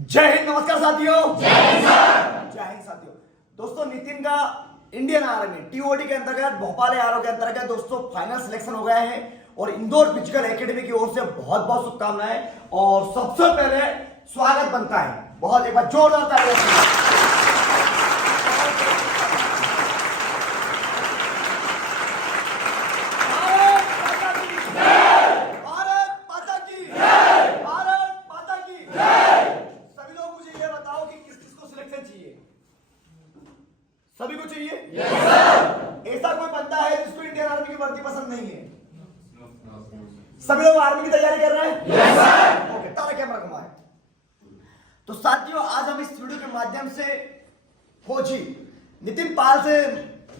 जय हिंद। नमस्कार साथियों। जय हिंद साथियों। दोस्तों नितिन का इंडियन आर्मी टीओडी के अंतर्गत भोपाल आरओ के अंतर्गत दोस्तों फाइनल सिलेक्शन हो गया है और इंदौर फिजिकल एकेडमी की ओर से बहुत बहुत शुभकामनाएं। और सबसे पहले स्वागत बनता है, बहुत एक बार जोरदार तालियां। सभी को चाहिए? yes, ऐसा कोई बंदा है जिसको इंडियन आर्मी की वर्दी पसंद नहीं है? सभी लोग आर्मी की तैयारी कर रहे हैं? yes, ओके, तारा कैमरा घुमाए। तो साथियों आज हम इस वीडियो के माध्यम से फौजी नितिन पाल से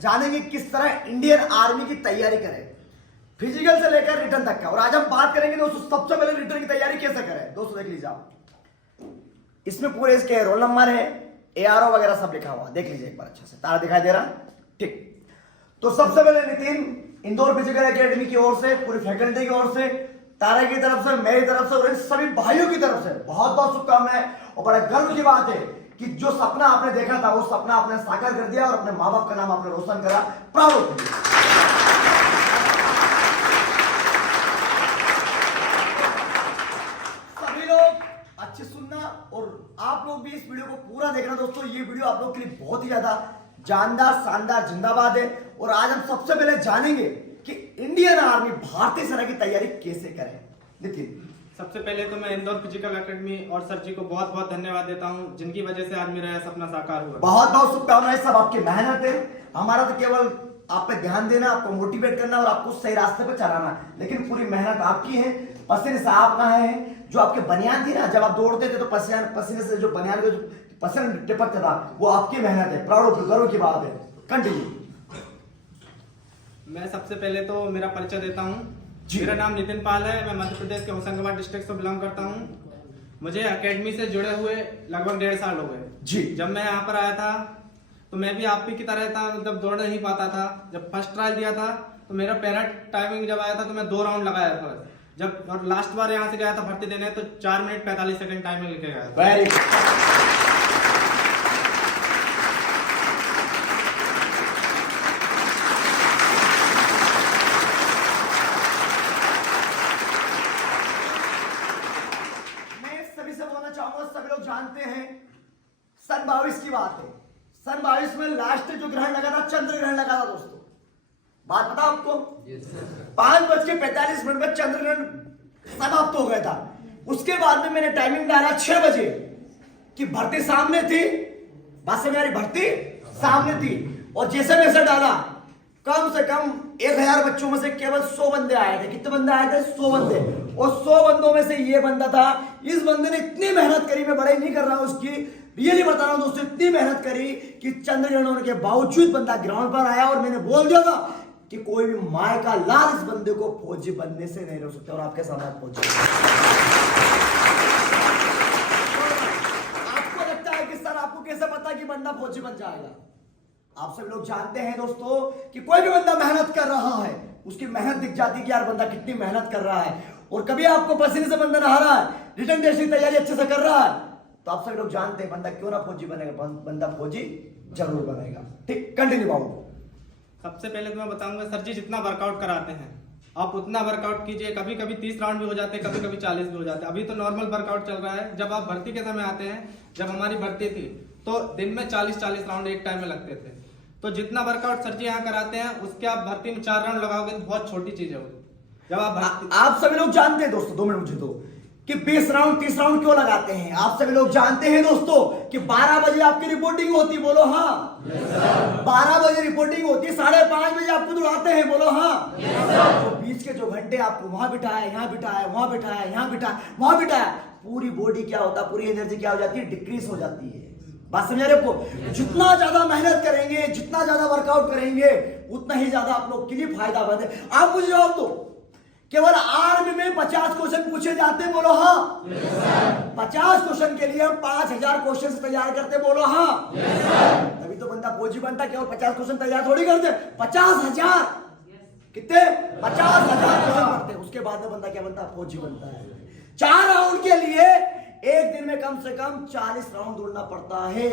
जानेंगे किस तरह इंडियन आर्मी की तैयारी करें, फिजिकल से लेकर रिटर्न तक का। और आज हम बात करेंगे दोस्तों सबसे पहले रिटर्न की तैयारी कैसे करें। दोस्तों देख लीजिए आप, इसमें पूरे इसके रोल नंबर है, ARO वगैरह सब लिखा हुआ, देख लीजिए एक बार अच्छे से। तारा दिखाई दे रहा? ठीक। तो सबसे पहले नितिन इंदौर फिजिकल एकेडमी की ओर से, पूरी फैकल्टी की ओर से, तारा की तरफ से, मेरी तरफ से और सभी भाइयों की तरफ से बहुत बहुत शुभकामनाएं। और बड़ा गर्व की बात है कि जो सपना आपने देखा था वो सपना आपने साकार कर दिया और अपने माँ बाप का नाम आपने रोशन करा। प्राउड। सभी लोग अच्छे सुनना और आप लोग भी इस वीडियो को पूरा देखना दोस्तों। ये वीडियो आप लोग के लिए बहुत ही ज्यादा जानदार, शानदार, जिंदाबाद है। और आज हम सबसे पहले जानेंगे कि इंडियन आर्मी भारतीय सेना की तैयारी कैसे करें। नितिन, सबसे पहले तो मैं इंदौर फिजिकल एकेडमी और सर जी को बहुत बहुत धन्यवाद देता हूं, जिनकी वजह से आज मेरा सपना साकार हुआ। बहुत बहुत शुभकामनाएं। सब आपकी मेहनत है, हमारा तो केवल आप पे ध्यान देना, आपको मोटिवेट करना और आपको सही रास्ते पे चलाना, लेकिन पूरी मेहनत आपकी है। पसीने से आप नहाए हैं, जो आपके बनियान थी ना, जब आप दौड़ते थे तो पसीने से जो बनियान का जो पसीना टिपकता था वो आपकी मेहनत है। प्राउड ऑफ, गर्व की बात है। कंटिन्यू। मैं सबसे पहले तो मेरा परिचय देता हूं। मेरा नाम नितिन पाल है, मैं मध्य प्रदेश के होशंगाबाद डिस्ट्रिक्ट से बिलोंग करता हूं। मुझे एकेडमी से जुड़े हुए लगभग 1.5 साल हो गए जी। जब मैं यहाँ पर आया था तो मैं भी आप ही की तरह था, मतलब दौड़ नहीं पाता था। जब फर्स्ट ट्रायल दिया था तो मेरा पैरा टाइमिंग जब आया था तो मैं 2 राउंड लगाया था। जब और लास्ट बार यहाँ से गया था भर्ती देने तो 4 मिनट 45 सेकंड टाइमिंग लेके गया था। Very good. सभी लोग जानते हैं सन 22 की बात है। सन 22 में लास्ट जो ग्रहण लगा था, चंद्र ग्रहण लगा था दोस्तों। बात पता आपको? 5:45 में चंद्र ग्रहण समाप्त हो गया था। उसके बाद में मैंने टाइमिंग डाला 6 बजे कि भर्ती सामने थी। बात से मेरी भर्ती सामने थी और जैसे वैसे डाला, कम से कम 1000 बच्चों में से केवल 100 बंदे आए थे। कितने बंदे आए थे? 100 बंदे। और 100 बंदों में से ये बंदा था। इस बंदे ने इतनी मेहनत करी, मैं बड़ाई नहीं कर रहा हूं उसकी, रियली बता रहा हूं दोस्तों, इतनी मेहनत करी कि चंद्र ग्रहण होने के बावजूद बंदा ग्राउंड पर आया। और मैंने बोल दिया था कि कोई भी माय का लाल इस बंदे को फौजी बनने से नहीं रोक सकता। और आपके सामने फौजी। आपको लगता है कि सर आपको कैसे पता कि बंदा फौजी बन जाएगा? आप सब लोग जानते हैं दोस्तों कि कोई भी बंदा मेहनत कर रहा है, उसकी मेहनत दिख जाती है कि यार बंदा कितनी मेहनत कर रहा है। और कभी आपको पसीने से बंदा नहा रहा है, रिटर्न टेस्ट की तैयारी अच्छे से कर रहा है, तो आप सब लोग जानते हैं बंदा क्यों ना फौजी बनेगा, बंदा फौजी जरूर बनेगा। ठीक, कंटिन्यू बाबू। सबसे पहले तो मैं बताऊंगा सर जी जितना वर्कआउट कराते हैं आप उतना वर्कआउट कीजिए। कभी कभी 30 राउंड भी हो जाते हैं, कभी कभी 40 भी हो जाते हैं। अभी तो नॉर्मल वर्कआउट चल रहा है। जब आप भर्ती के समय आते हैं, जब हमारी भर्ती थी तो दिन में 40 राउंड एक टाइम में लगते थे। तो जितना वर्कआउट सर जी यहाँ कराते हैं उसके आप भर्ती में 4 राउंड लगाओगे तो बहुत छोटी चीज है वो। जब आप सभी लोग जानते हैं दोस्तों, 2 मिनट मुझे दो, कि 20 राउंड 30 राउंड क्यों लगाते हैं। आप सभी लोग जानते हैं दोस्तों कि 12 बजे आपकी रिपोर्टिंग होती, बोलो हाँ। 12 बजे रिपोर्टिंग होती, 5:30 बजे आपको दौड़ाते हैं, बोलो हाँ। तो बीच के जो घंटे आपको वहां बिठाया, यहाँ बिठाया, वहां बिठाया, यहाँ बिठाया, वहां बिठाया, पूरी बॉडी क्या होता, पूरी एनर्जी क्या हो जाती है, डिक्रीज हो जाती है। बात समझ रहे हो? जितना ज्यादा मेहनत करेंगे, जितना ज्यादा वर्कआउट करेंगे, उतना ही ज्यादा आप लोग के लिए फायदा बने। आप मुझे जवाब दो, केवल आर्मी में 50 क्वेश्चन पूछे जाते, बोलो हाँ। 50 क्वेश्चन के लिए हम 5000 क्वेश्चन तैयार करते, बोलो हाँ। तभी तो बंदा फौजी बनता। केवल 50 क्वेश्चन तैयार थोड़ी करते, 50,000। कितने? 50,000 क्वेश्चन करते, उसके बाद में बंदा क्या बनता? फौजी बनता है। 4 राउंड के लिए एक दिन में कम से कम 40 राउंड दौड़ना पड़ता है।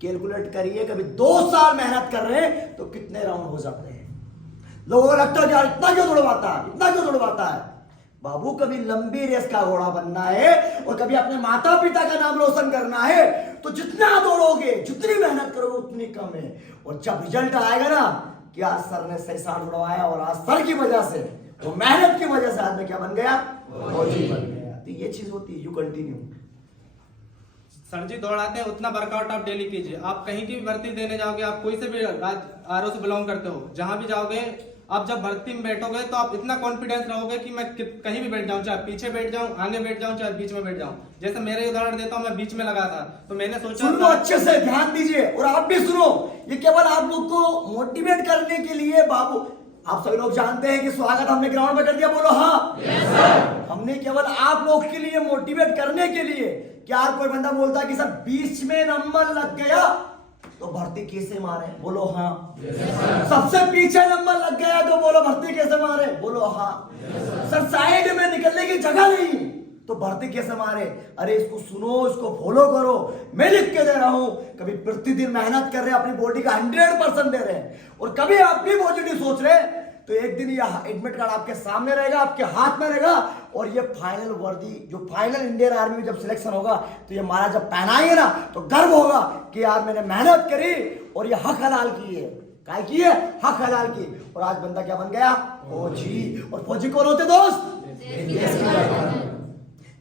कैलकुलेट करिए, कभी 2 साल मेहनत कर रहे हैं तो कितने राउंड हो जाते हैं। लोगों को लगता है यार इतना क्यों दौड़वाता है, इतना क्यों दौड़वाता है। बाबू कभी लंबी रेस का घोड़ा बनना है और कभी अपने माता पिता का नाम रोशन करना है तो जितना दौड़ोगे, जितनी मेहनत करोगे उतनी कम है। और जब रिजल्ट आएगा ना कि आज सर ने सही साल दौड़वाया और आज सर की वजह से, वो मेहनत की वजह से आज मैं क्या बन गया, फौजी बन गया। तो ये चीज होती है। You continue. सर जी दौड़ाते हैं उतना वर्कआउट आप डेली कीजिए। आप कहीं की भी भर्ती देने जाओगे, आप कोई से भी आरओ से बिलोंग करते हो, जहां भी जाओगे, आप जब भर्ती में बैठोगे तो आप इतना कॉन्फिडेंस रहोगे कि मैं कहीं भी बैठ जाऊं, चाहे पीछे बैठ जाऊं, आगे बैठ जाऊं, चाहे बीच में बैठ जाऊं। जैसे मेरे उदाहरण देता हूं, मैं बीच में लगा था तो मैंने सोचा सुनो अच्छे से, ध्यान दीजिए और आप भी सुनो। ये केवल आप लोग को मोटिवेट करने के लिए बाबू, आप सभी लोग जानते हैं कि स्वागत हमने ग्राउंड में कर दिया, बोलो हाँ। yes, हमने केवल आप लोग के लिए मोटिवेट करने के लिए। क्या कोई बंदा बोलता है कि सर बीच में नंबर लग गया तो भर्ती कैसे मारे, बोलो हाँ। yes, सबसे पीछे नंबर लग गया तो बोलो भर्ती कैसे मारे, बोलो हाँ। yes, सर साइड में निकलने की जगह नहीं तो भर्ती कैसे मारे। अरे इसको सुनो, इसको फॉलो करो। मैं लिख के दे रहा हूं, कभी प्रतिदिन मेहनत कर रहे हैं, अपनी बॉडी का 100% दे रहे हैं और कभी आप भी पॉजिटिव सोच रहे हैं तो एक दिन यह एडमिट कार्ड आपके सामने रहेगा, आपके हाथ में रहेगा और ये फाइनल वर्दी, जो फाइनल इंडियन आर्मी में जब सिलेक्शन होगा तो ये माला जब पहनाएंगे ना तो गर्व होगा कि यार मैंने मेहनत करी और ये हक हलाल की है। काय की है, हक हलाल की। और आज बंदा क्या बन गया, फौजी। और फौजी कौन होते दोस्त,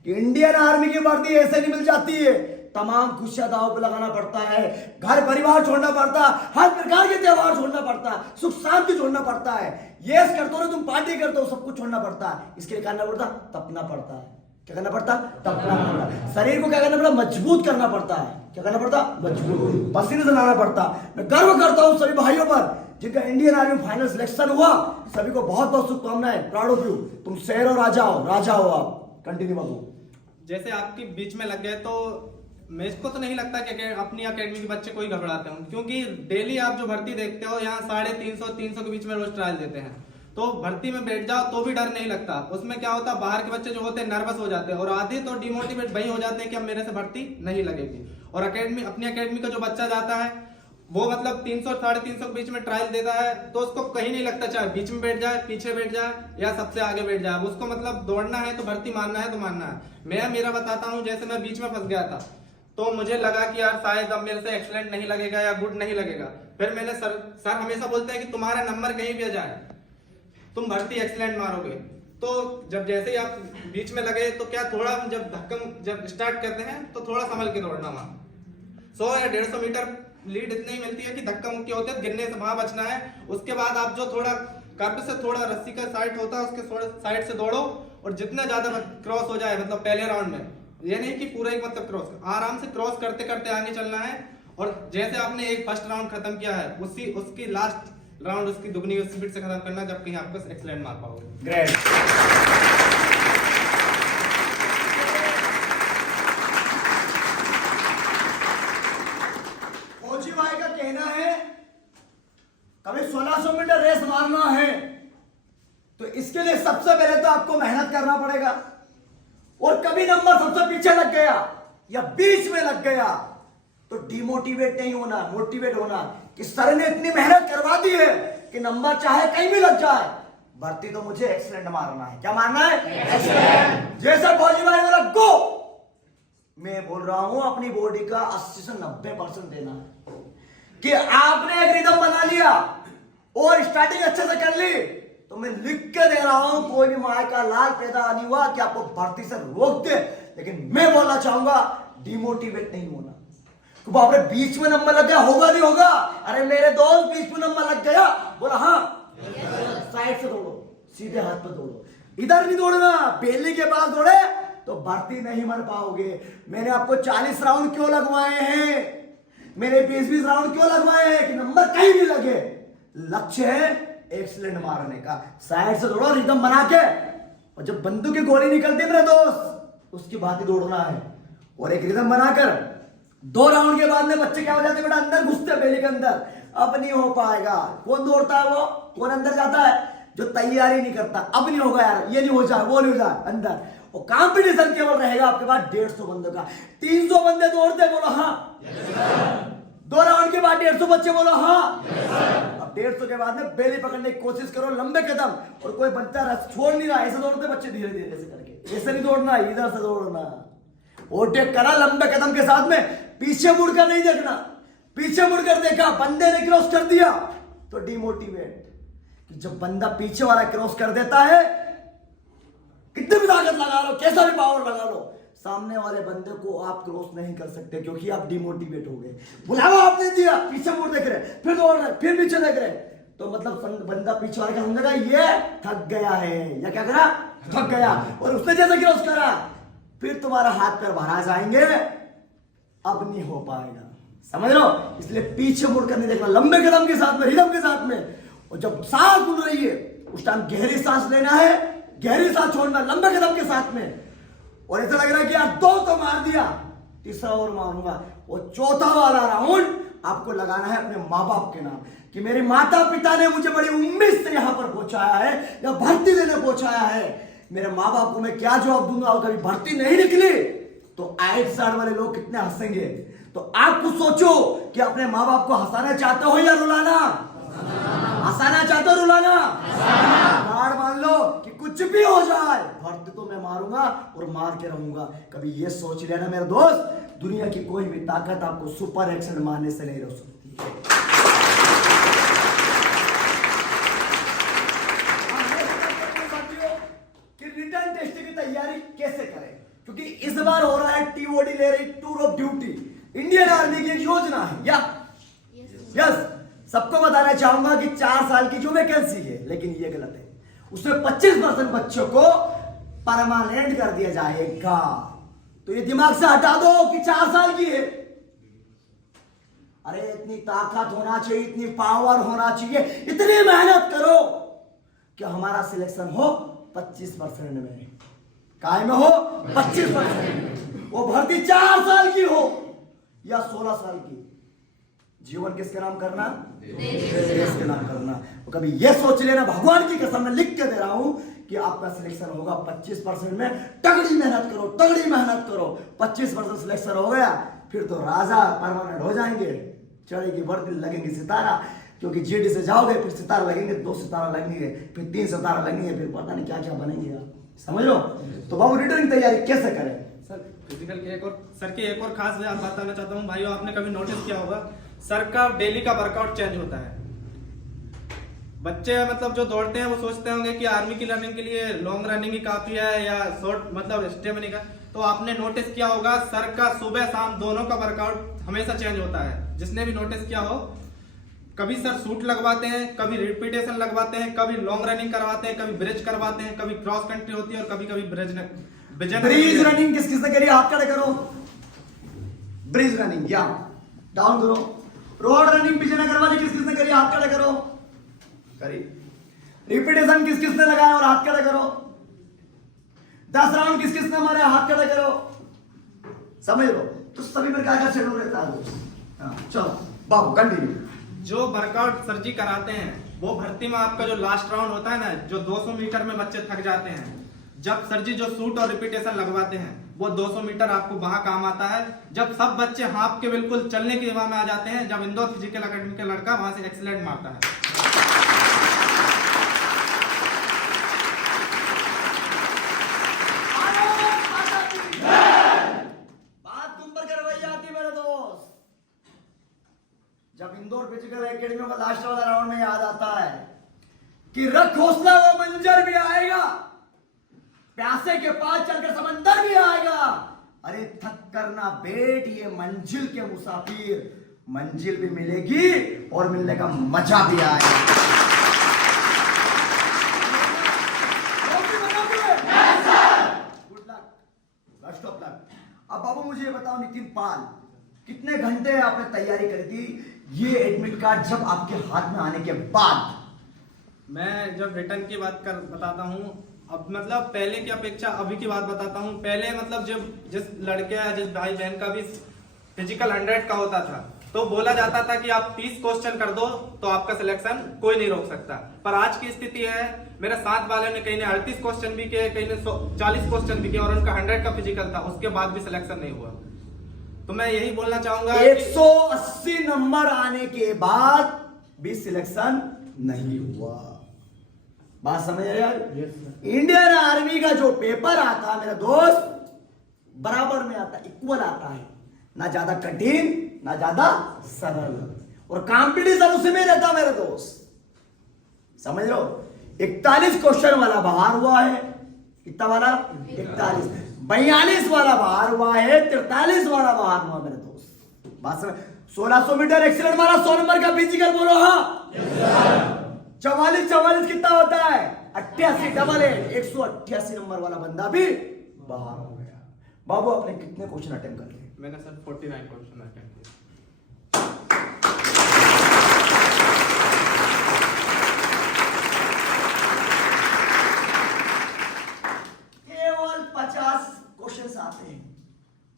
इंडियन आर्मी की वर्दी ऐसे नहीं मिल जाती है। तमाम खुशियां दांव पे लगाना पड़ता है, घर परिवार छोड़ना पड़ता है, हर प्रकार के त्योहार छोड़ना पड़ता है, सुख शांति छोड़ना पड़ता है। यस करते हो ना तुम, पार्टी करते हो, सब कुछ छोड़ना पड़ता है। इसके लिए करना पड़ता, तपना पड़ता है। क्या करना पड़ता, तपना पड़ता है। शरीर को क्या करना पड़ता, मजबूत करना पड़ता है। क्या करना पड़ता, मजबूत, पसीने से लाना पड़ता। मैं गर्व करता हूं सभी भाइयों पर जिनका इंडियन आर्मी फाइनल सिलेक्शन हुआ। सभी को बहुत बहुत शुभकामनाएं, प्राउड ऑफ यू। तुम शेर और राजा हो, राजा हो आप। कंटिन्यू बाबू। जैसे आपके बीच में लग गए तो मेरे को तो नहीं लगता कि अपनी अकेडमी के बच्चे कोई घबराते हों, क्योंकि डेली आप जो भर्ती देखते हो यहाँ 350-300 के बीच में रोज ट्रायल देते हैं। तो भर्ती में बैठ जाओ तो भी डर नहीं लगता। उसमें क्या होता है, बाहर के बच्चे जो होते हैं नर्वस हो जाते हैं और आधे तो डिमोटिवेट वही हो जाते हैं कि अब मेरे से भर्ती नहीं लगेगी। और अपनी अकेडमी का जो बच्चा जाता है वो मतलब 300-350 के बीच में ट्रायल देता है तो उसको कहीं नहीं लगता, चाहे बीच में बैठ जाए, पीछे बैठ जाए या सबसे आगे बैठ जाए, उसको मतलब दौड़ना है तो भर्ती मारना है तो मारना है। मेरा बताता हूँ, जैसे मैं बीच में फंस गया था तो मुझे लगा कि यार शायद अब मेरे से एक्सीलेंट नहीं लगेगा या गुड नहीं लगेगा। फिर मैंने सर हमेशा बोलते हैं कि तुम्हारा नंबर कहीं भी आ जाए तुम भर्ती एक्सीलेंट मारोगे। तो जब जैसे ही आप बीच में लगे तो क्या थोड़ा जब स्टार्ट करते हैं तो थोड़ा संभल के दौड़ना, वहां 100 या 150 मीटर लीड इतनी ही मिलती है कि धक्का मुक्की होते हैं, गिरने से वहां बचना है। उसके बाद आप जो थोड़ा कर्व से थोड़ा रस्सी का साइड होता है उसके थोड़ा साइड से दौड़ो और जितना ज्यादा क्रॉस हो जाए, मतलब पहले राउंड में, ये नहीं कि पूरा ही मतलब क्रॉस, आराम से क्रॉस करते करते आगे चलना है। और जैसे आपने एक फर्स्ट राउंड खत्म किया है उसकी लास्ट राउंड उसकी दुगनी स्पीड से खत्म करना, जब कहीं आपको एक्सीलेंट मार पाओगे। ग्रेट। फौजी भाई का कहना है कभी 1600 मीटर रेस मारना है तो इसके लिए सबसे पहले तो आपको मेहनत करना पड़ेगा। और कभी नंबर सबसे पीछे लग गया या बीच में लग गया तो डिमोटिवेट नहीं होना, मोटिवेट होना कि सर ने इतनी मेहनत करवा दी है कि नंबर चाहे कहीं भी लग जाए, भर्ती तो मुझे एक्सीलेंट मारना है। क्या मारना है? एक्सीलेंट। जैसे फौजी भाई बोला गो, मैं बोल रहा हूं अपनी बॉडी का 80 से 90% देना है कि आपने एक रिदम बना लिया और स्टार्टिंग अच्छे से कर ली तो मैं लिख के दे रहा हूं, कोई भी माय का लाल पैदा नहीं हुआ कि आपको भर्ती से रोक दे। लेकिन मैं बोलना चाहूंगा डिमोटिवेट नहीं होना। तो आपने बीच में नंबर लग गया, होगा नहीं होगा? अरे मेरे दोस्त बीच में नंबर लग गया, बोला हाँ, साइड से दौड़ो, सीधे हाथ पे दौड़ो, इधर नहीं दौड़ना। बेली के पास दौड़े तो भर्ती नहीं मर पाओगे। मैंने आपको 40 राउंड क्यों लगवाए हैं, मैंने 20-20 राउंड क्यों लगवाए हैं कि नंबर कहीं भी लगे। लक्ष्य है एक्सीलेंट मारने का। साइड से दौड़ो रिदम बना के, और जब बंदूक की गोली निकलती है मेरे दोस्त उसकी बात ही दौड़ना है। और एक रिदम बनाकर 2 राउंड के बाद में बच्चे क्या हो जाते हैं बेटा, अंदर घुसते बेली के अंदर। अब नहीं हो पाएगा। कौन दौड़ता है वो, कौन अंदर जाता है? जो तैयारी नहीं करता। अब नहीं होगा यार, ये नहीं हो जाए, वो नहीं हो जाए, अंदर। और कंपटीशन केवल रहेगा आपके पास 150 बंदों का। 300 बंदे दौड़ते, बोलो हाँ। 2 राउंड के बाद 150 बच्चे, बोलो हाँ। अब 150 के बाद में बेली पकड़ने की कोशिश करो, लंबे कदम, और कोई बच्चा रस छोड़ नहीं रहा, ऐसे दौड़ते बच्चे धीरे धीरे ऐसे करके, ऐसे नहीं दौड़ना, इधर से दौड़ना। ओवरटेक करा लंबे कदम के साथ में, पीछे मुड़कर नहीं देखना। पीछे मुड़कर देखा, बंदे ने क्रॉस कर दिया तो डिमोटिवेट। कि जब बंदा पीछे वाला क्रॉस कर देता है, कितनी भी ताकत लगा लो, कैसा भी पावर लगा लो, सामने वाले बंदे को आप क्रॉस नहीं कर सकते, क्योंकि आप डिमोटिवेट हो गए। बुलावा आपने दिया, पीछे मुड़ देख रहे, फिर दौड़ रहे, फिर पीछे देख रहे, तो मतलब बंदा पीछे वाले का समझेगा ये थक गया है, या क्या करा, थक गया। और उसने जैसे क्रॉस करा, फिर तुम्हारा हाथ पैर भरा जाएंगे, अब नहीं हो पाएगा, समझ लो। इसलिए पीछे मुड़कर नहीं देखना, लंबे कदम के साथ में, रिदम के साथ में। और जब सांस खुल रही है, उस टाइम गहरी सांस लेना है, गहरी सांस छोड़ना, लंबे कदम के साथ में। और ऐसा लग रहा है कि यार 2 तो मार दिया, तीसरा और मारूंगा। और चौथा वाला राउंड आपको लगाना है अपने माँ बाप के नाम, कि मेरे माता पिता ने मुझे बड़ी उम्मीद से यहां पर पहुंचाया है, या भर्ती देने पहुंचाया है। मेरे माँ बाप को मैं क्या जवाब दूंगा, और कभी भर्ती नहीं निकली तो आइट साइड वाले लोग कितने हंसेंगे। तो आप कुछ सोचो कि अपने माँ बाप को हंसाना चाहते हो या रुलाना? हंसाना चाहते हो, रुलाना? गाड़ मान लो कि कुछ भी हो जाए, भर्ती तो मैं मारूंगा और मार के रहूंगा। कभी ये सोच लेना मेरे दोस्त, दुनिया की कोई भी ताकत आपको सुपर एक्शन मारने से नहीं रोक सकती। कि रिटर्न टेस्ट की तैयारी कैसे करें, क्योंकि इस बार हो रहा है टीओडी ले रही tour of duty, Indian army की एक योजना है। या यस, सबको बताना चाहूंगा कि 4 साल की जो वैकेंसी है, लेकिन ये गलत है। उसमें 25% बच्चों को परमानेंट कर दिया जाएगा। तो ये दिमाग से हटा दो कि 4 साल की है। अरे इतनी ताकत होना चाहिए, इतनी पावर होना चाहिए, इतनी मेहनत करो कि हमारा सिलेक्शन हो 25% में, काय में हो 25%। वो भर्ती 4 साल की हो या 16 साल की, जीवन किसके नाम करना? देश के नाम करना। तो कभी ये सोच लेना, भगवान की कसम मैं लिख के दे रहा हूं कि आपका सिलेक्शन होगा 25% में। तगड़ी मेहनत करो, तगड़ी मेहनत करो। 25% सिलेक्शन हो गया, फिर तो राजा परमानेंट हो जाएंगे, चढ़ेगी वर्दी, लगेंगे सितारा। क्योंकि जीडी से जाओगे, फिर सितारा लगेंगे, 2 सितारा लगेंगे, फिर 3 सितारा लगेंगे, फिर पता नहीं क्या क्या बनेंगे आप, समझ लो। तो बाबू रिटर्न की तैयारी कैसे करें? सर फिजिकल की एक और खास बात बताना चाहता हूँ भाइयों, आपने कभी नोटिस किया होगा, सर का डेली का वर्कआउट चेंज होता है। बच्चे मतलब जो दौड़ते हैं वो सोचते होंगे कि आर्मी की रनिंग के लिए लॉन्ग रनिंग ही काफी है या शॉर्ट मतलब स्टेमिना का, तो आपने नोटिस किया होगा सर का सुबह शाम दोनों का वर्कआउट हमेशा चेंज होता है। जिसने भी नोटिस किया हो, कभी सर सूट लगवाते हैं, कभी रिपीटेशन लगवाते हैं, कभी लॉन्ग रनिंग करवाते हैं, कभी ब्रिज करवाते हैं, कभी क्रॉस कंट्री होती है और कभी कभी ब्रिज रनिंग किस किसने करी? हाथ खड़े करो। ब्रिज रनिंग या डाउन करो। रोड रनिंग पीछे ने करवा दी, किस किसने करी? हाथ खड़े करो। करी। रिपीटेशन किस किसने लगाया और हाथ खड़े करो। 10 राउंड किस किसने मारे? हाथ खड़े करो। समझ लो। तो सभी में क्या क्या शेड्यूल रहता है। चलो बाबू कंटिन्यू। जो वर्कआउट सर जी कराते हैं वो भर्ती में आपका जो लास्ट राउंड होता है ना, जो 200 मीटर में बच्चे थक जाते हैं, जब सर जी जो सूट और रिपीटेशन लगवाते हैं वो 200 मीटर आपको वहां काम आता है। जब सब बच्चे हाफ के बिल्कुल चलने की हवा में आ जाते हैं, जब इंदौर फिजिकल एकेडमी का लड़का वहां से एक्सीलेंट मारता है। बात तुम पर करवाई जाती मेरे दोस्त। जब इंदौर फिजिकल एकेडमी का लास्ट वाला राउंड में याद आता है कि रख हौसला, वो मंजर भी आएगा, प्यासे के पास चलकर समंदर भी आएगा। अरे थक करना बेट, ये मंजिल के मुसाफिर, मंजिल भी मिलेगी और मिलने का मजा भी आएगा। Good luck, best of luck. अब बाबू मुझे बताओ नितिन पाल, कितने घंटे आपने तैयारी करी थी ये एडमिट कार्ड जब आपके हाथ में आने के बाद? मैं जब रिटर्न की बात बताता हूँ, अब मतलब पहले की अपेक्षा अभी की बात बताता हूँ। पहले मतलब जब जिस लड़के या जिस भाई बहन का भी फिजिकल 100 का होता था, तो बोला जाता था कि आप 30 क्वेश्चन कर दो तो आपका सिलेक्शन कोई नहीं रोक सकता। पर आज की स्थिति है, मेरे साथ वाले ने कहीं ने 38 क्वेश्चन भी किए, कहीं ने 40 क्वेश्चन भी किए और उनका 100 का फिजिकल था, उसके बाद भी सिलेक्शन नहीं हुआ। तो मैं यही बोलना चाहूंगा 180 नंबर आने के बाद भी सिलेक्शन नहीं हुआ। बात समझ रहे यार? इंडियन आर्मी का जो पेपर आता है मेरा दोस्त, बराबर में आता है, इक्वल आता है, ना ज्यादा कठिन ना ज्यादा सरल, और कंपटीशन उसमें रहता मेरे दोस्त, समझ लो। 41 क्वेश्चन वाला बाहर हुआ है, कितना वाला? 41। 42 वाला बाहर हुआ है, 43 वाला बाहर हुआ मेरे दोस्त। बात समझ? 1600 मीटर एक्सीलेंट मारा, 100 नंबर का फिजिकल, बोलो हाँ। 44 कितना होता है? 88 डबल 188 नंबर वाला बंदा भी बाहर हो गया। बाबू आपने कितने क्वेश्चन अटेम्प्ट कर लिए? मैंने सर 49 क्वेश्चन अटेम्प्ट किए। केवल 50 क्वेश्चन आते हैं।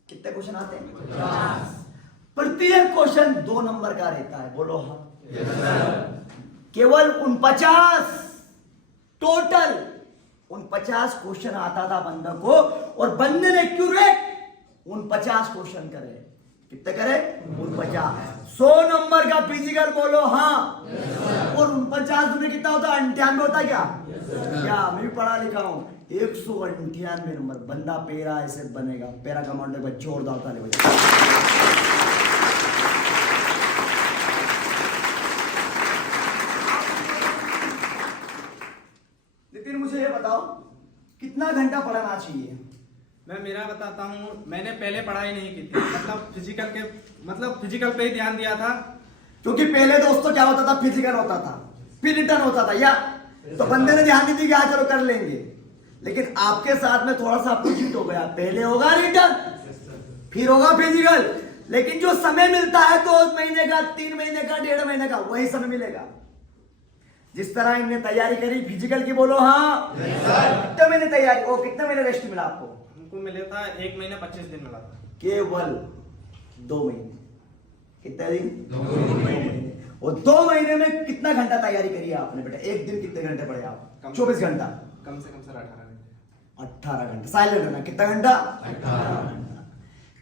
कितने क्वेश्चन आते हैं? 50। प्रत्येक क्वेश्चन 2 नंबर का रहता है, बोलो हाँ। केवल 49 टोटल 49 क्वेश्चन आता था बंदा को, और बंदे ने एक्यूरेट 49 क्वेश्चन करे। कितने करे? 49। 100 नंबर का फिजिकल, बोलो हाँ। और 49 में कितना होता है? 98 होता है क्या? क्या मैं भी पढ़ा लिखा हूं। 198 नंबर बंदा पैरा ऐसे बनेगा, पैरा कमांडर पर जोरदार ताली बजाएगा। नितिन मुझे ये बताओ, कितना घंटा पढ़ना चाहिए? मैं मेरा बताता हूँ, मैंने पहले पढ़ाई नहीं की थी, मतलब फिजिकल पे ही ध्यान दिया था। क्योंकि पहले दोस्तों क्या होता था? फिजिकल होता था, फिर रिटर्न होता था, या तो बंदे ने ध्यान नहीं दी कि हाँ चलो कर लेंगे। लेकिन आपके साथ में थोड़ा सा अपोजिट हो गया, पहले होगा रिटर्न, फिर होगा फिजिकल। लेकिन जो समय मिलता है 2 महीने का, 3 महीने का, 1.5 महीने का, वही समय मिलेगा। जिस तरह इनने तैयारी करी फिजिकल की, बोलो हाँ। कितने महीने तैयारी, और कितने महीने रेस्ट मिला आपको? हमको मिला था 1 महीना 25 दिन मिला था। केवल 2 महीने। कितने दिन? 2 महीने। और 2 महीने में कितना घंटा तैयारी करी है आपने बेटा? एक दिन कितने घंटे पढ़े आप? 24 घंटा। कम से कम सर 18 घंटे। 18 घंटे साइलेंट रहना। कितना घंटा? 18 घंटा।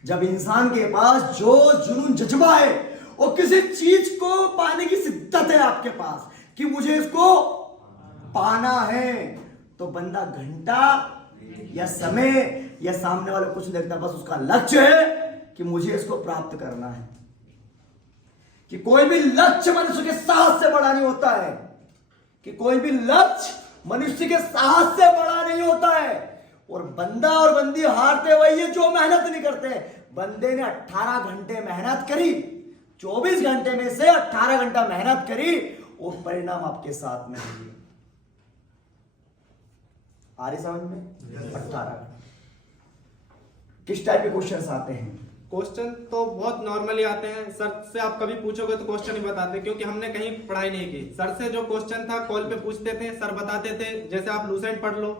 जब इंसान के पास जो जुनून जज्बा है, और किसी चीज को पाने की शिद्दत है आपके पास कि मुझे इसको पाना है, तो बंदा घंटा या समय या सामने वाले कुछ नहीं देखता, बस उसका लक्ष्य है कि मुझे इसको प्राप्त करना है। कि कोई भी लक्ष्य मनुष्य के साहस से बड़ा नहीं होता है, कि कोई भी लक्ष्य मनुष्य के साहस से बड़ा नहीं होता है। और बंदा और बंदी हारते वही है जो मेहनत नहीं करते। बंदे ने 18 घंटे मेहनत करी, 24 घंटे में से 18 घंटा मेहनत करी, और परिणाम आपके साथ में है। आ रही समझ में? 18 किस टाइप के क्वेश्चंस आते हैं? क्वेश्चन तो बहुत नॉर्मली आते हैं सर से, आप कभी पूछोगे तो क्वेश्चन ही बताते, क्योंकि हमने कहीं पढ़ाई नहीं की। सर से जो क्वेश्चन था कॉल पे पूछते थे, सर बताते थे। जैसे आप लूसेंट पढ़ लो,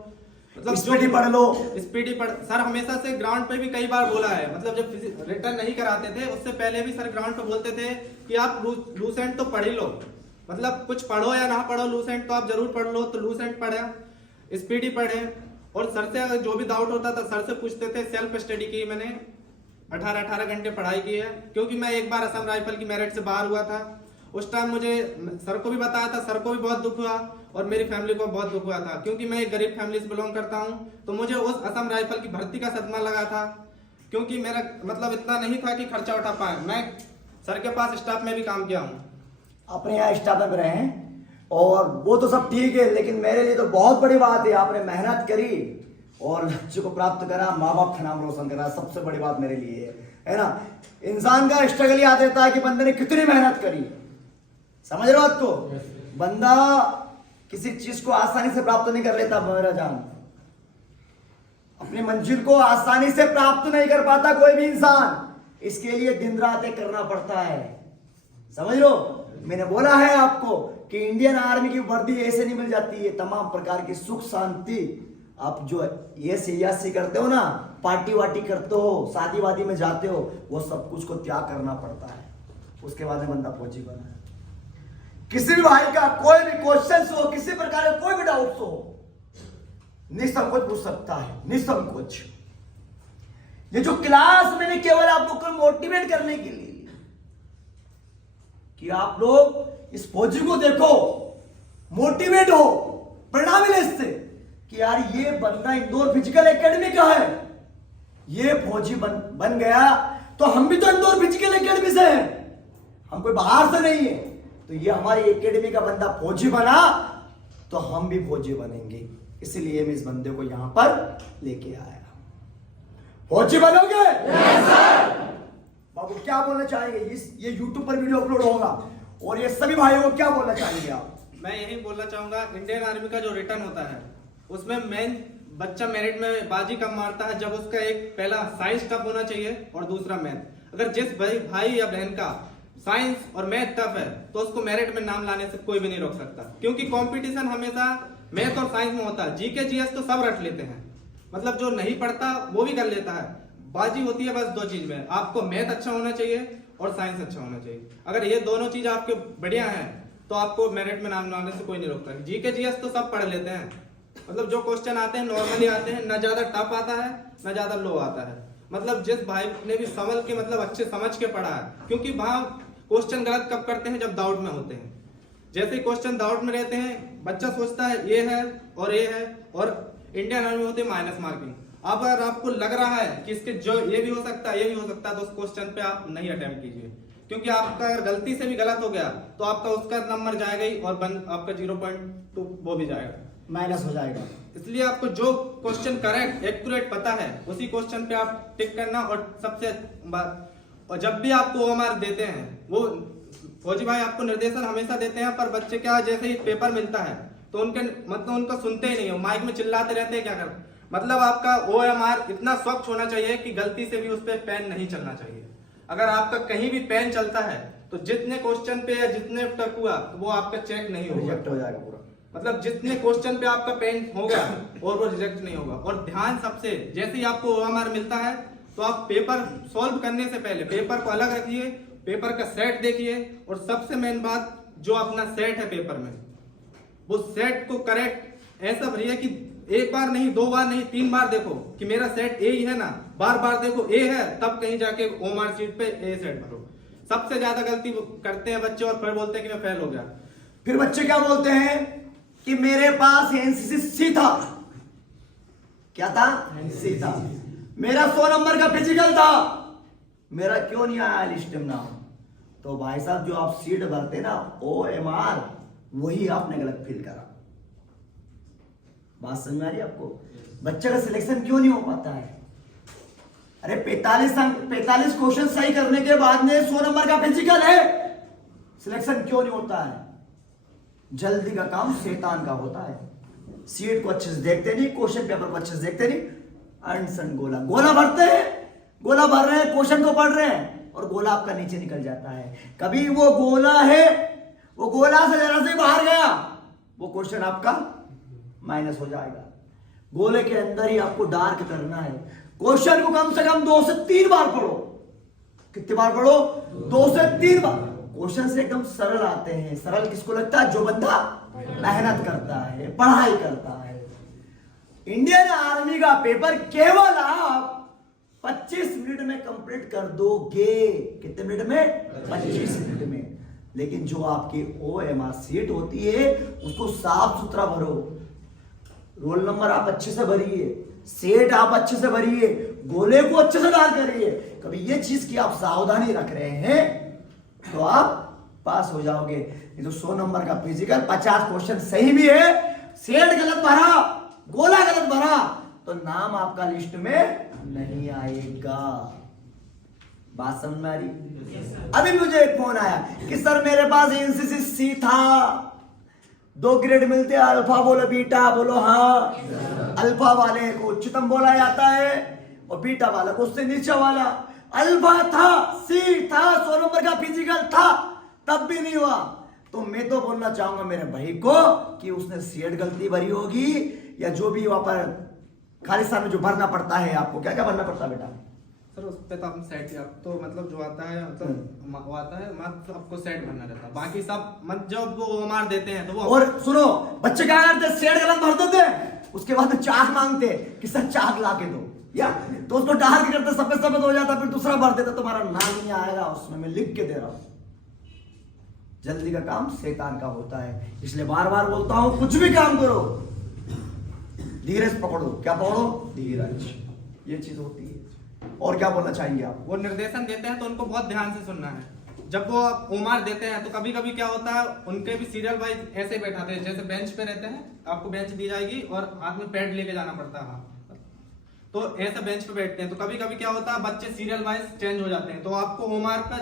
मतलब स्पीडी पढ़ लो, स्पीडी पढ़। सर हमेशा से ग्राउंड पे भी कई बार बोला है, मतलब जब रिटर्न नहीं कराते थे उससे पहले भी सर ग्राउंड पे बोलते थे कि आप लूसेंट तो पढ़ ही लो, मतलब कुछ पढ़ो या ना पढ़ो, लूसेंट तो आप जरूर पढ़ लो। तो लूसेंट पढ़ा, स्पीडी पढ़े, और सर से अगर जो भी डाउट होता था सर से पूछते थे। सेल्फ स्टडी की मैंने 18 घंटे पढ़ाई की है, क्योंकि मैं एक बार असम राइफल की मेरिट से बाहर हुआ था। उस टाइम मुझे सर को भी बताया था, सर को भी बहुत दुख हुआ और मेरी फैमिली को बहुत दुख हुआ था, क्योंकि मैं एक गरीब फैमिली से बिलोंग करता हूं। तो मुझे उस असम राइफल की भर्ती का सदमा लगा था, क्योंकि मेरा मतलब इतना नहीं था कि खर्चा उठा पाए। मैं सर के पास स्टाफ में भी काम किया हूँ, अपने यहाँ स्टाफ में रहे हैं, और वो तो सब ठीक है, लेकिन मेरे लिए तो बहुत बड़ी बात है आपने मेहनत करी और लक्ष्य को प्राप्त करा, माँ बाप का नाम रोशन करा। सबसे बड़ी बात मेरे लिए है ना। इंसान का स्ट्रगल याद रहता है कि बंदे ने कितनी मेहनत करी। समझ रहे हो बात को? बंदा किसी चीज को आसानी से प्राप्त नहीं कर लेता मेरा जान, अपनी मंजिल को आसानी से प्राप्त नहीं कर पाता कोई भी इंसान। इसके लिए दिन रात एक करना पड़ता है, समझ लो। मैंने बोला है आपको कि इंडियन आर्मी की वर्दी ऐसे नहीं मिल जाती है। तमाम प्रकार की सुख शांति, आप जो ये सियासी करते हो ना, पार्टी वार्टी करते हो, शादी वादी में जाते हो, वो सब कुछ को त्याग करना पड़ता है। उसके बाद में बंदा फौजी बना। किसी भी भाई का कोई भी क्वेश्चन हो, किसी प्रकार का कोई भी डाउट हो, निसंकोच पूछ सकता है, निसंकोच। ये जो क्लास मैंने केवल आप लोग को मोटिवेट करने के लिए कि आप लोग इस फौजी को देखो, मोटिवेट हो, परिणाम मिले इससे कि यार ये बंदा इंदौर फिजिकल एकेडमी का है, ये फौजी बन गया तो हम भी तो इंदौर फिजिकल एकेडमी से हैं, हम कोई बाहर से नहीं है। तो ये हमारी एकेडमी का बंदा फौजी बना तो हम भी फौजी बनेंगे, इसलिए मैं इस बंदे को यहां पर लेके आया। फौजी बनोगे? Yes sir. बाबू क्या बोलना चाहेंगे? ये YouTube पर वीडियो अपलोड होगा और ये सभी भाइयों को क्या बोलना चाहेंगे आप? मैं यही बोलना चाहूंगा, इंडियन आर्मी का जो रिटर्न होता है उसमें मेन बच्चा मेरिट में बाजी कम मारता है जब उसका एक पहला साइंस टफ होना चाहिए और दूसरा मैथ। अगर जिस भाई या बहन का साइंस और मैथ टफ है तो उसको मेरिट में नाम लाने से कोई भी नहीं रोक सकता, क्योंकि कंपटीशन हमेशा मैथ और साइंस में होता है। जीके जीएस तो सब रट लेते हैं, मतलब जो नहीं पढ़ता वो भी कर लेता है। बाजी होती है बस दो चीज में, आपको मैथ अच्छा होना चाहिए और साइंस अच्छा होना चाहिए। अगर ये दोनों चीज आपके बढ़िया हैं तो आपको मेरिट में नाम लाने से कोई नहीं रोकता। जीके जीएस तो सब पढ़ लेते हैं, मतलब जो क्वेश्चन आते हैं नॉर्मली आते हैं, ना ज्यादा टफ आता है ना ज्यादा लो आता है। मतलब जिस भाई ने भी संभल के मतलब अच्छे समझ के पढ़ा है, क्योंकि वहां क्वेश्चन गलत कब करते हैं? जब डाउट में होते हैं। जैसे क्वेश्चन डाउट में रहते हैं, बच्चा सोचता है ये है और ये है, और इंडियन आर्मी होती है माइनस मार्किंग। अब अगर आपको लग रहा है कि इसके जो ये भी हो सकता है ये भी हो सकता है तो उस क्वेश्चन पे आप नहीं अटेम्प्ट कीजिए, क्योंकि आपका अगर गलती से भी गलत हो गया तो आपका उसका नंबर जाएगा ही और आपका 0.2 वो भी जाएगा, माइनस हो जाएगा। इसलिए आपको जो क्वेश्चन करेक्ट एक्यूरेट पता है उसी क्वेश्चन पे आप टिक करना। और सबसे बात, और जब भी आपको ओएमआर देते हैं, वो फौजी भाई आपको निर्देशन हमेशा देते हैं, पर बच्चे क्या जैसे ही पेपर मिलता है तो उनके मतलब उनको सुनते ही नहीं हो, माइक में चिल्लाते रहते हैं, क्या कर मतलब आपका ओएमआर इतना स्वच्छ होना चाहिए कि गलती से भी उस पर पेन नहीं चलना चाहिए। अगर आपका कहीं भी पेन चलता है तो जितने क्वेश्चन पे या जितने तक हुआ तो वो आपका चेक नहीं होगा, रिजेक्ट हो जाएगा पूरा। मतलब जितने क्वेश्चन पे आपका पेन होगा और वो रिजेक्ट नहीं होगा। और ध्यान सबसे, जैसे ही आपको ओएमआर मिलता है तो आप पेपर सॉल्व करने से पहले पेपर को अलग रखिए, पेपर का सेट देखिए, और सबसे मेन बात जो अपना सेट है पेपर में, वो सेट को करेक्ट ऐसा भरिए कि एक बार नहीं, दो बार नहीं, 3 बार देखो कि मेरा सेट ए ही है ना, बार बार देखो ए है, तब कहीं जाके ओएमआर शीट पे ए सेट भरो। सबसे ज्यादा गलती करते हैं बच्चे और फिर बोलते हैं कि मैं फेल हो गया। फिर बच्चे क्या बोलते हैं कि मेरे पास एनसीसी था, क्या था? एनसीसी था। मेरा 100 नंबर का फिजिकल था, मेरा क्यों नहीं आया लिस्ट में नाम? तो भाई साहब जो आप सीट भरते ना ओएमआर, वही आपने गलत फिल करा। बात समझ आ रही है आपको? बच्चे का सिलेक्शन क्यों नहीं हो पाता है? अरे 45 क्वेश्चन सही करने के बाद में 100 नंबर का फिजिकल है, सिलेक्शन क्यों नहीं होता है? जल्दी का काम शैतान का होता है। सीट को अच्छे से देखते नहीं, क्वेश्चन पेपर को अच्छे से देखते नहीं, अनसन गोला भरते हैं, गोला भर रहे हैं, क्वेश्चन को पढ़ रहे हैं और गोला आपका नीचे निकल जाता है। कभी वो गोला है, वो गोला से जरा से बाहर गया, वो क्वेश्चन आपका माइनस हो जाएगा। गोले के अंदर ही आपको डार्क करना है। क्वेश्चन को कम से कम 2 से 3 बार पढ़ो। कितनी बार पढ़ो? 2 से 3 बार। क्वेश्चन से एकदम सरल आते हैं। सरल किसको लगता है? जो बंदा मेहनत करता है, पढ़ाई करता है। इंडियन आर्मी का पेपर केवल आप 25 मिनट में कंप्लीट कर दोगे। कितने मिनट में? 25 मिनट में। लेकिन जो आपकी ओएमआर सीट होती है उसको साफ सुथरा भरो। रोल नंबर आप अच्छे से भरिए, सेट आप अच्छे से भरिए, गोले को अच्छे से डाल करिए। कभी ये चीज की आप सावधानी रख रहे हैं तो आप पास हो जाओगे। ये तो 100 नंबर का फिजिकल, 50 क्वेश्चन सही भी है, सेट गलत भरा, गोला गलत भरा, तो नाम आपका लिस्ट में नहीं आएगा। बात समझ में आ रही? अभी मुझे एक फोन आया कि सर मेरे पास एनसीसी था, 2 ग्रेड मिलते हैं, अल्फा बोलो बीटा बोलो। हाँ, अल्फा वाले को उच्चतम बोला जाता है और बीटा वाला को उससे नीचे वाला। अल्फा था, सी था, 100 नंबर का फिजिकल था, तब भी नहीं हुआ। तो मैं तो बोलना चाहूंगा मेरे भाई को कि उसने सीट गलती भरी होगी, या जो भी वहां पर खालिस्तान में जो भरना पड़ता है। आपको क्या क्या भरना पड़ता है बेटा? सर उस पे तो आप सेट ही आप तो मतलब जो आता है मतलब वो आता है मात्र आपको सेट भरना रहता है, बाकी सब मत जब वो ओमार देते हैं तो वो और सुनो बच्चे क्या करते हैं, सेट गलत भर देते हैं, उसके बाद में चाक मांगते हैं कि सर चाक ला के दो, या तो उसको डार्क करते सफेद सफेद हो जाता, फिर दूसरा भर देता, तुम्हारा नाम नहीं आएगा उसमें, मैं लिख के दे रहा हूं। जल्दी का काम शैतान का होता है, इसलिए बार बार बोलता हूं कुछ भी काम करो धीरज पकड़ो। क्या पकड़ो? धीरज, ये चीज होती है। और क्या बोलना चाहेंगे आप? वो निर्देशन देते हैं तो उनको बहुत ध्यान से सुनना है। जब वो ओमार देते हैं तो कभी कभी क्या होता है, उनके भी सीरियल वाइज ऐसे बैठाते हैं, जैसे बेंच पे रहते हैं, आपको बेंच दी जाएगी और हाथ में पैड लेके जाना पड़ता है, तो ऐसे बेंच पे बैठते हैं। तो कभी कभी क्या होता है, बच्चे सीरियल वाइज चेंज हो जाते हैं, तो आपको ओमार का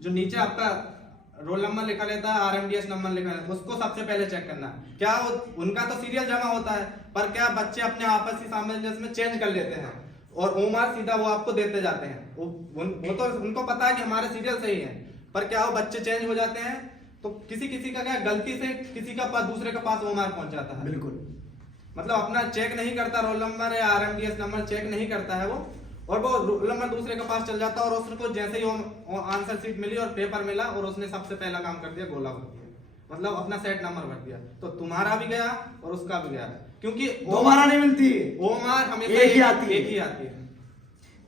जो नीचे आपका रोल नंबर लिखा रहता है, RMDS नंबर लिखा रहता है, उसको सबसे पहले चेक करना है। क्या उनका तो सीरियल जमा होता है, पर क्या बच्चे अपने आपसी सामंजस्य में चेंज कर लेते हैं और ओमार सीधा वो आपको देते जाते हैं। वो तो उनको पता है कि हमारे सीरियल सही है, पर क्या वो बच्चे चेंज हो जाते हैं, तो किसी किसी का क्या गलती से किसी का पास दूसरे के पास ओमार पहुंच जाता है। बिल्कुल, मतलब अपना चेक नहीं करता, रोल नंबर या RMDS नंबर चेक नहीं करता है वो, और वो रोल नंबर दूसरे के पास चल जाता है, और उसको जैसे ही वो आंसर शीट मिली और पेपर मिला और उसने सबसे पहला काम कर दिया, गोला भर दिया, मतलब अपना सेट नंबर भर दिया, तो तुम्हारा भी गया और उसका भी गया, क्योंकि दोबारा नहीं मिलती, ओमार हमेशा एक ही आती है। एक ही आती है।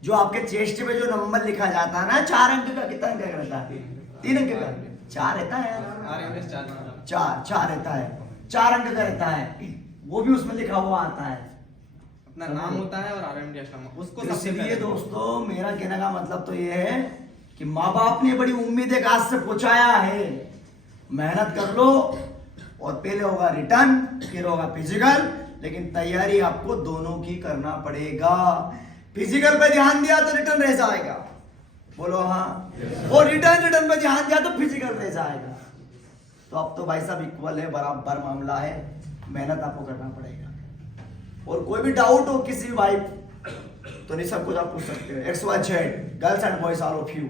जो आपके चेस्ट पे जो नंबर लिखा जाता है ना, 4 अंक का, कितना अंक का रहता है? 3 अंक का, 4 रहता है, RMDS 4 4 रहता है, 4 अंक का रहता है, वो भी उसमें लिखा हुआ आता है, अपना नाम होता है और RMDS नंबर, उसको तो सबसे इसलिए पहले दोस्तों मेरा कहने का मतलब तो ये है कि माँ बाप ने बड़ी उम्मीद एक आज से पहुंचाया है, मेहनत कर लो, और पहले होगा रिटर्न फिर होगा फिजिकल, लेकिन तैयारी आपको दोनों की करना पड़ेगा। फिजिकल पे ध्यान दिया तो रिटर्न रह जाएगा, बोलो हाँ, और रिटर्न पे ध्यान दिया तो फिजिकल रह जाएगा। तो अब तो भाई साहब इक्वल है, बराबर मामला है, मेहनत आपको करना पड़ेगा। और कोई भी डाउट हो किसी भाई तो नहीं, सब कुछ आप पूछ सकते हो, XYZ girls and boys all of you,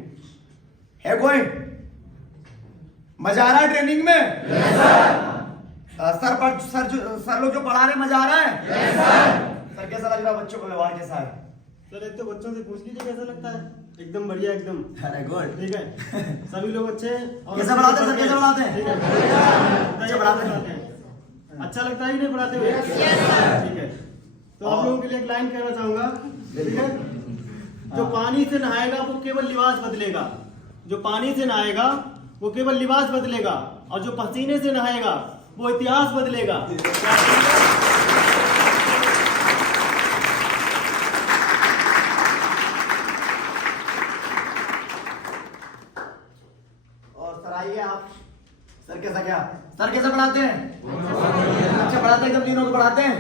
है कोई? मजा आ रहा है ट्रेनिंग में? सर लोग जो पढ़ा रहे मजा आ रहा है? सर कैसा लग रहा है बच्चों को, व्यवहार कैसा है? सर एक तो बच्चों से पूछ लीजिए कैसा लगता है, एकदम बढ़िया, एकदम अरे गुड, ठीक है, सभी लोग अच्छे हैं। और कैसे पढ़ाते हैं सर, कैसे पढ़ाते हैं? ठीक है, अच्छा पढ़ाते हैं। अच्छा लगता है कि नहीं पढ़ाते हुए? ठीक है, तो आप लोगों के लिए एक लाइन कहना चाहूंगा, ठीक है, जो पानी से नहाएगा वो केवल लिबास बदलेगा, जो पानी से नहाएगा वो केवल लिबास बदलेगा, और जो पसीने से नहाएगा वो इतिहास बदलेगा। और सर आइए आप, सर कैसा, क्या सर कैसे पढ़ाते हैं? अच्छा पढ़ाते हैं, एकदम तीनों को पढ़ाते हैं?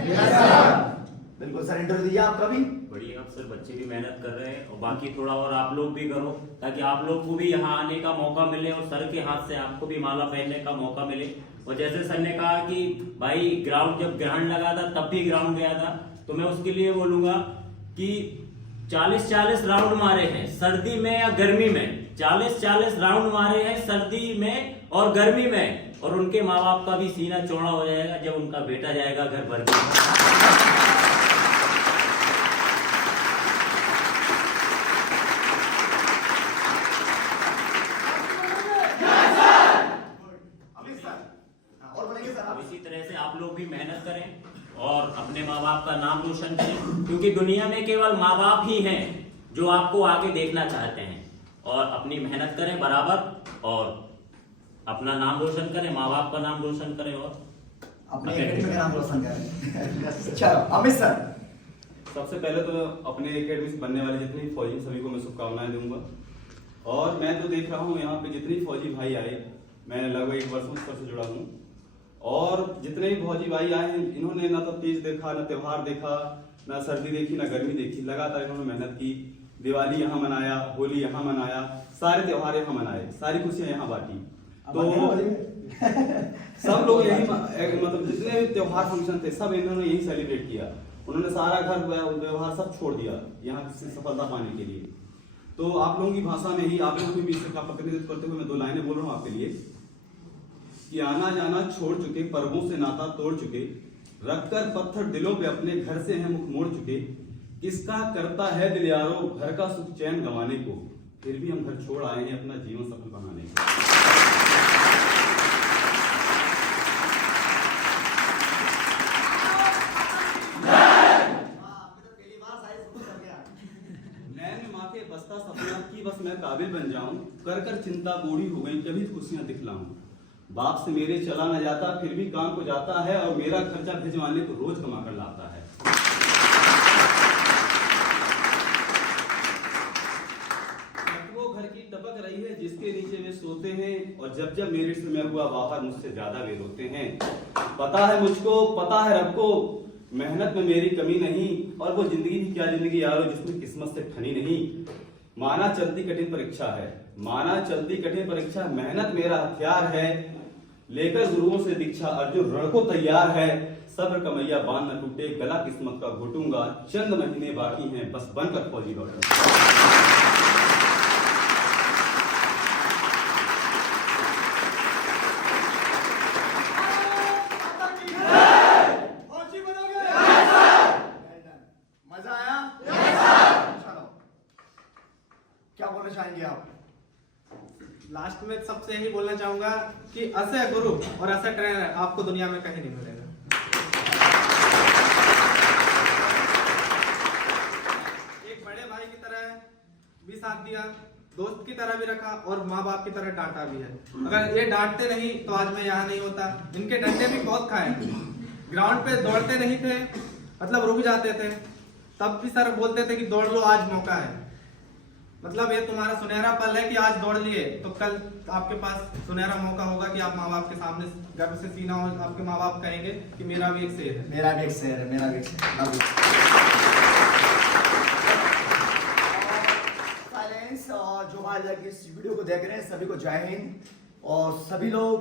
बिल्कुल सर, इंटरव्यू दीजिए आपका भी। बढ़िया सर, बच्चे भी मेहनत कर रहे हैं और बाकी थोड़ा और आप लोग भी करो, ताकि आप लोग को भी यहाँ आने का मौका मिले और सर के हाथ से आपको भी माला पहनने का मौका मिले। और जैसे सर ने कहा कि भाई ग्राउंड जब ग्रहण लगा था तब भी ग्राउंड गया था, तो मैं उसके लिए बोलूंगा कि 40-40 राउंड मारे हैं सर्दी में या गर्मी में, 40-40 राउंड मारे हैं सर्दी में और गर्मी में, और उनके माँ बाप का भी सीना चौड़ा हो जाएगा जब उनका बेटा जाएगा घर भर के। अब इसी तरह से आप लोग भी मेहनत करें और अपने माँ बाप का नाम रोशन करें, क्योंकि दुनिया में केवल माँ बाप ही हैं जो आपको आगे देखना चाहते हैं। और अपनी मेहनत करें बराबर और अपना नाम रोशन करें, माँ बाप का नाम रोशन करें और अपने एकेडमी का नाम रोशन करें। चलो अमित सर। सबसे पहले तो अपने एकेडमी से बनने वाले जितने भी फौजी सभी को मैं शुभकामनाएं दूंगा। और मैं तो देख रहा हूँ यहाँ पे जितने फौजी भाई आए, मैं लगभग 1 वर्ष से जुड़ा हूँ, और जितने भी फौजी भाई आए हैं इन्होंने ना तो तीज देखा, ना त्योहार देखा, ना सर्दी देखी, ना गर्मी देखी, लगातार इन्होंने मेहनत की। दिवाली यहाँ मनाया, होली यहाँ मनाया, सारे त्योहार यहाँ मनाए, सारी खुशियाँ यहाँ बांटी। तो सब लोग यही मतलब जितने भी त्योहार फंक्शन थे सब इन्होंने यही सेलिब्रेट किया। उन्होंने सारा घर व्यवहार सब छोड़ दिया यहाँ से सफलता पाने के लिए। तो आप लोगों की भाषा में ही, आप लोगों के बीच का प्रतिनिधित्व करते हुए मैं 2 लाइनें बोल रहा हूँ आपके लिए कि आना जाना छोड़ चुके, पर्वों से नाता तोड़ चुके, रखकर पत्थर दिलों पे अपने घर से हैं मुख मोड़ चुके, किसका करता है दिल यारो घर का सुख चैन गंवाने को, फिर भी हम घर छोड़ आए हैं अपना जीवन सफल बनाने को। नैन में माथे बसता सपना की बस मैं काबिल बन जाऊं, कर कर चिंता बूढ़ी हो गई कभी खुशियां दिखलाऊं। बाप से मेरे चला न जाता फिर भी काम को जाता है, और मेरा खर्चा भिजवाने को रोज कमा कर लाता है। वो घर की टपक रही है जिसके नीचे वे सोते हैं, और जब जब मेरे से मैं हुआ बाहर मुझसे ज्यादा वे रोते हैं। पता है मुझको पता है रब को मेहनत में मेरी कमी नहीं, और वो जिंदगी भी क्या जिंदगी यारो जिसमें किस्मत से ठनी नहीं। माना चलती कठिन परीक्षा है, माना चलती कठिन परीक्षा, मेहनत मेरा हथियार है, लेकर गुरुओं से दीक्षा अर्जुन रण को तैयार है। सब्र कमैया बांध न टूटे गला किस्मत का घोटूंगा, चंद महीने बाकी हैं बस बनकर फौजी लौटूंगा। मजा आया? चलो, क्या बोलना चाहेंगे आप? लास्ट में सबसे यही बोलना चाहूंगा कि ऐसे गुरु और ऐसा ट्रेनर आपको दुनिया में कहीं नहीं मिलेगा। एक बड़े भाई की तरह भी साथ दिया, दोस्त की तरह भी रखा, और माँ बाप की तरह डांटा भी है। अगर ये डांटते नहीं तो आज मैं यहाँ नहीं होता। इनके डंडे भी बहुत खाए, ग्राउंड पे दौड़ते नहीं थे, मतलब रुक जाते थे, तब भी सर बोलते थे कि दौड़ लो आज मौका है। मतलब ये तुम्हारा सुनहरा पल है कि आज दौड़ लिए तो कल आपके पास सुनहरा मौका होगा कि आप माँ बाप के सामने गर्व से सीना हो, आपके माँ बाप कहेंगे कि मेरा भी एक शेर है। मेरा भी एक शेर है, मेरा भी एक शेर। साइलेंस। और जो भाई लोग इस वीडियो को देख रहे हैं सभी को जय हिंद, और सभी लोग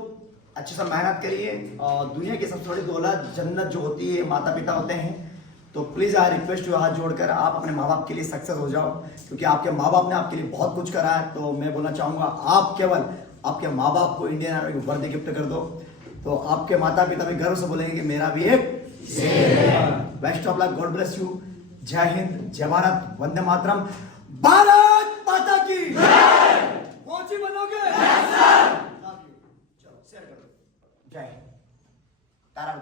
अच्छे से मेहनत करिए। और दुनिया की सबसे बड़ी दौलत जन्नत जो होती है माता पिता होते हैं, तो प्लीज़ आई रिक्वेस्ट हाथ जोड़कर आप अपने माँ बाप के लिए सक्सेस हो जाओ, क्योंकि आपके माँ बाप ने आपके लिए बहुत कुछ करा है। तो मैं बोलना चाहूँगा आप केवल आपके माँ बाप को इंडियन आर्मी की वर्दी गिफ्ट कर दो, तो आपके माता पिता भी गर्व से बोलेंगे कि मेरा भी एक best of luck, God bless you, जय हिंद, जय भारत, वंदे मातरम, भारत माता की फौजी बनोगे। चलो शेयर कर दो, जय हिंद, तारा।